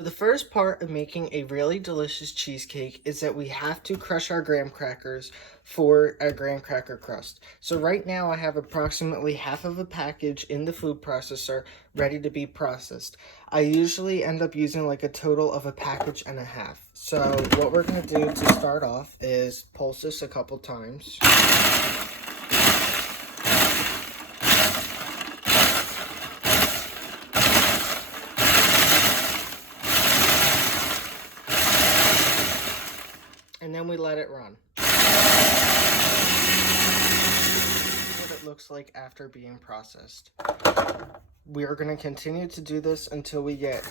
The first part of making a really delicious cheesecake is that we have to crush our graham crackers for a graham cracker crust. So right now I have approximately half of a package in the food processor ready to be processed. I usually end up using like a total of a package and a half. So what we're going to do to start off is pulse this a couple times. And then we let it run. What it looks like after being processed. We are going to continue to do this until we get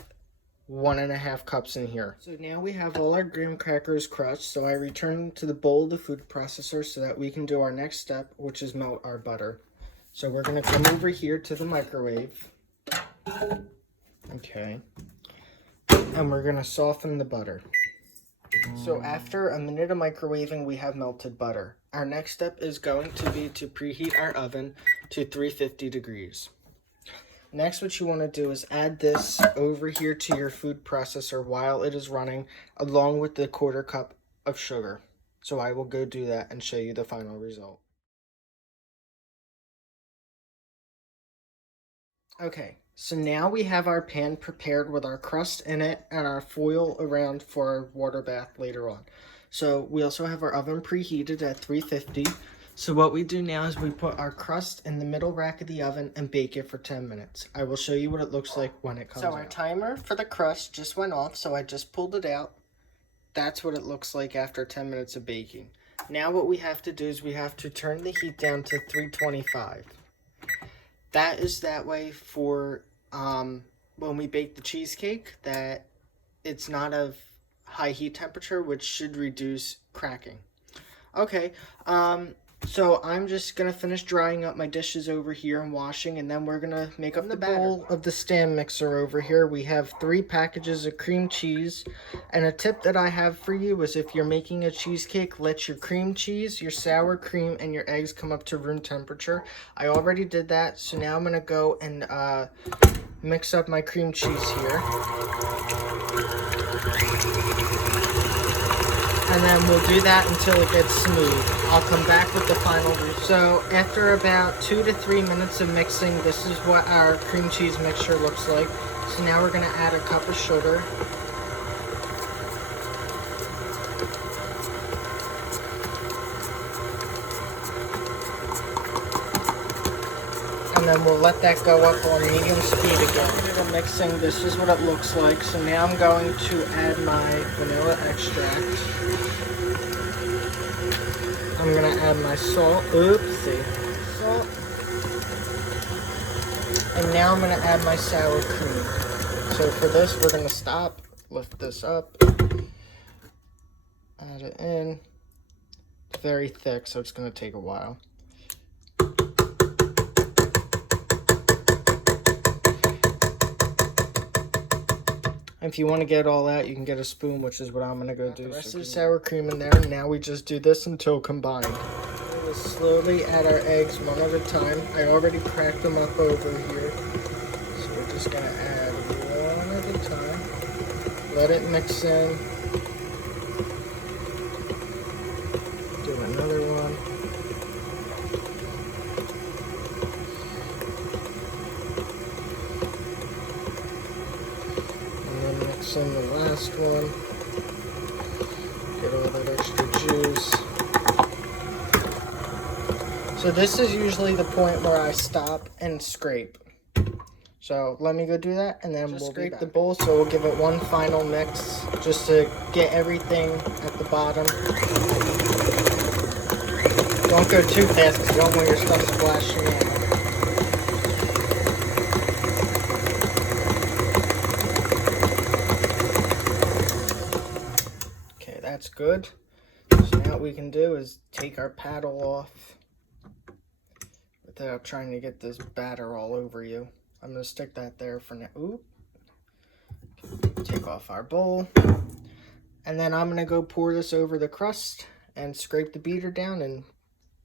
1.5 cups in here. So now we have all our graham crackers crushed, so I return to the bowl of the food processor so that we can do our next step, which is melt our butter. So we're going to come over here to the microwave. Okay. And we're going to soften the butter. So after a minute of microwaving, we have melted butter. Our next step is going to be to preheat our oven to 350 degrees. Next, what you want to do is add this over here to your food processor while it is running, along with the 1/4 cup of sugar. So I will go do that and show you the final result. Okay, so now we have our pan prepared with our crust in it and our foil around for our water bath later on. So we also have our oven preheated at 350. So what we do now is we put our crust in the middle rack of the oven and bake it for 10 minutes. I will show you what it looks like when it comes out. So our timer for the crust just went off, so I just pulled it out. That's what it looks like after 10 minutes of baking. Now what we have to do is we have to turn the heat down to 325. That is that way for when we bake the cheesecake, that it's not of high heat temperature, which should reduce cracking. Okay, so I'm just going to finish drying up my dishes over here and washing, and then we're going to make up the bowl of the stand mixer over here. We have 3 packages of cream cheese, and a tip that I have for you is if you're making a cheesecake, let your cream cheese, your sour cream, and your eggs come up to room temperature. I already did that, so now I'm going to go and mix up my cream cheese here. And then we'll do that until it gets smooth. I'll come back with the final result. So after about 2 to 3 minutes of mixing, this is what our cream cheese mixture looks like. So now we're going to add a cup of sugar. And then we'll let that go up on medium speed again. After the mixing, this is what it looks like. So now I'm going to add my vanilla extract. I'm going to add my salt. Oopsie. Salt. And now I'm going to add my sour cream. So for this, we're going to stop, lift this up, add it in. It's very thick, so it's going to take a while. If you want to get all out, you can get a spoon, which is what I'm going to go do. The rest of the sour cream in there. Now we just do this until combined. We'll slowly add our eggs one at a time. I already cracked them up over here. So we're just going to add one at a time. Let it mix in. Do another one. In the last one, get all that extra juice. So this is usually the point where I stop and scrape. So let me go do that, and then we'll scrape the bowl. So we'll give it one final mix just to get everything at the bottom. Don't go too fast because you don't want your stuff splashing out. That's good. So now what we can do is take our paddle off without trying to get this batter all over you. I'm going to stick that there for now. Oop. Take off our bowl. And then I'm going to go pour this over the crust and scrape the beater down, and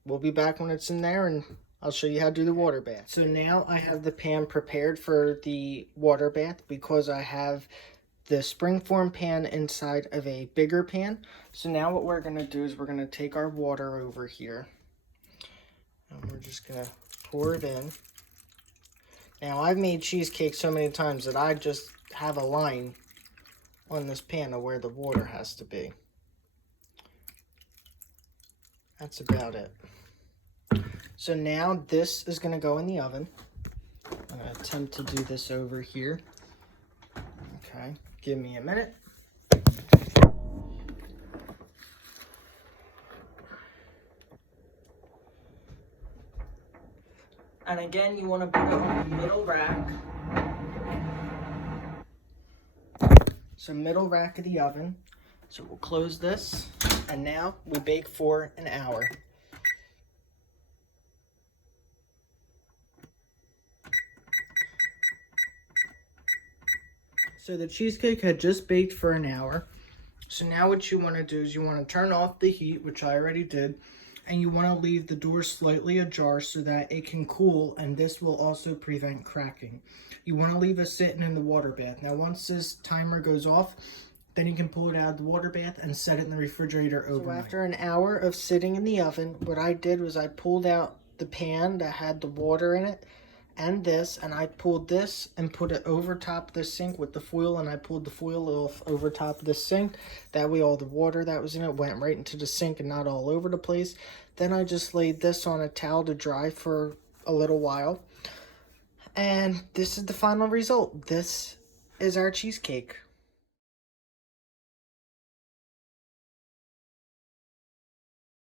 we'll be back when it's in there, and I'll show you how to do the water bath. So now I have the pan prepared for the water bath because I have the springform pan inside of a bigger pan. So now what we're going to do is we're going to take our water over here. And we're just going to pour it in. Now, I've made cheesecake so many times that I just have a line on this pan of where the water has to be. That's about it. So now this is going to go in the oven. I'm going to attempt to do this over here. Okay, give me a minute. And again, you want to put it on the middle rack. So middle rack of the oven. So we'll close this. And now we bake for an hour. So the cheesecake had just baked for an hour. So now what you want to do is you want to turn off the heat, which I already did. And you want to leave the door slightly ajar so that it can cool, and this will also prevent cracking. You want to leave it sitting in the water bath. Now once this timer goes off, then you can pull it out of the water bath and set it in the refrigerator overnight. So after an hour of sitting in the oven, what I did was I pulled out the pan that had the water in it and this, and I pulled this and put it over top of the sink with the foil, and I pulled the foil off over top of the sink. That way all the water that was in it went right into the sink and not all over the place. Then I just laid this on a towel to dry for a little while. And this is the final result. This is our cheesecake.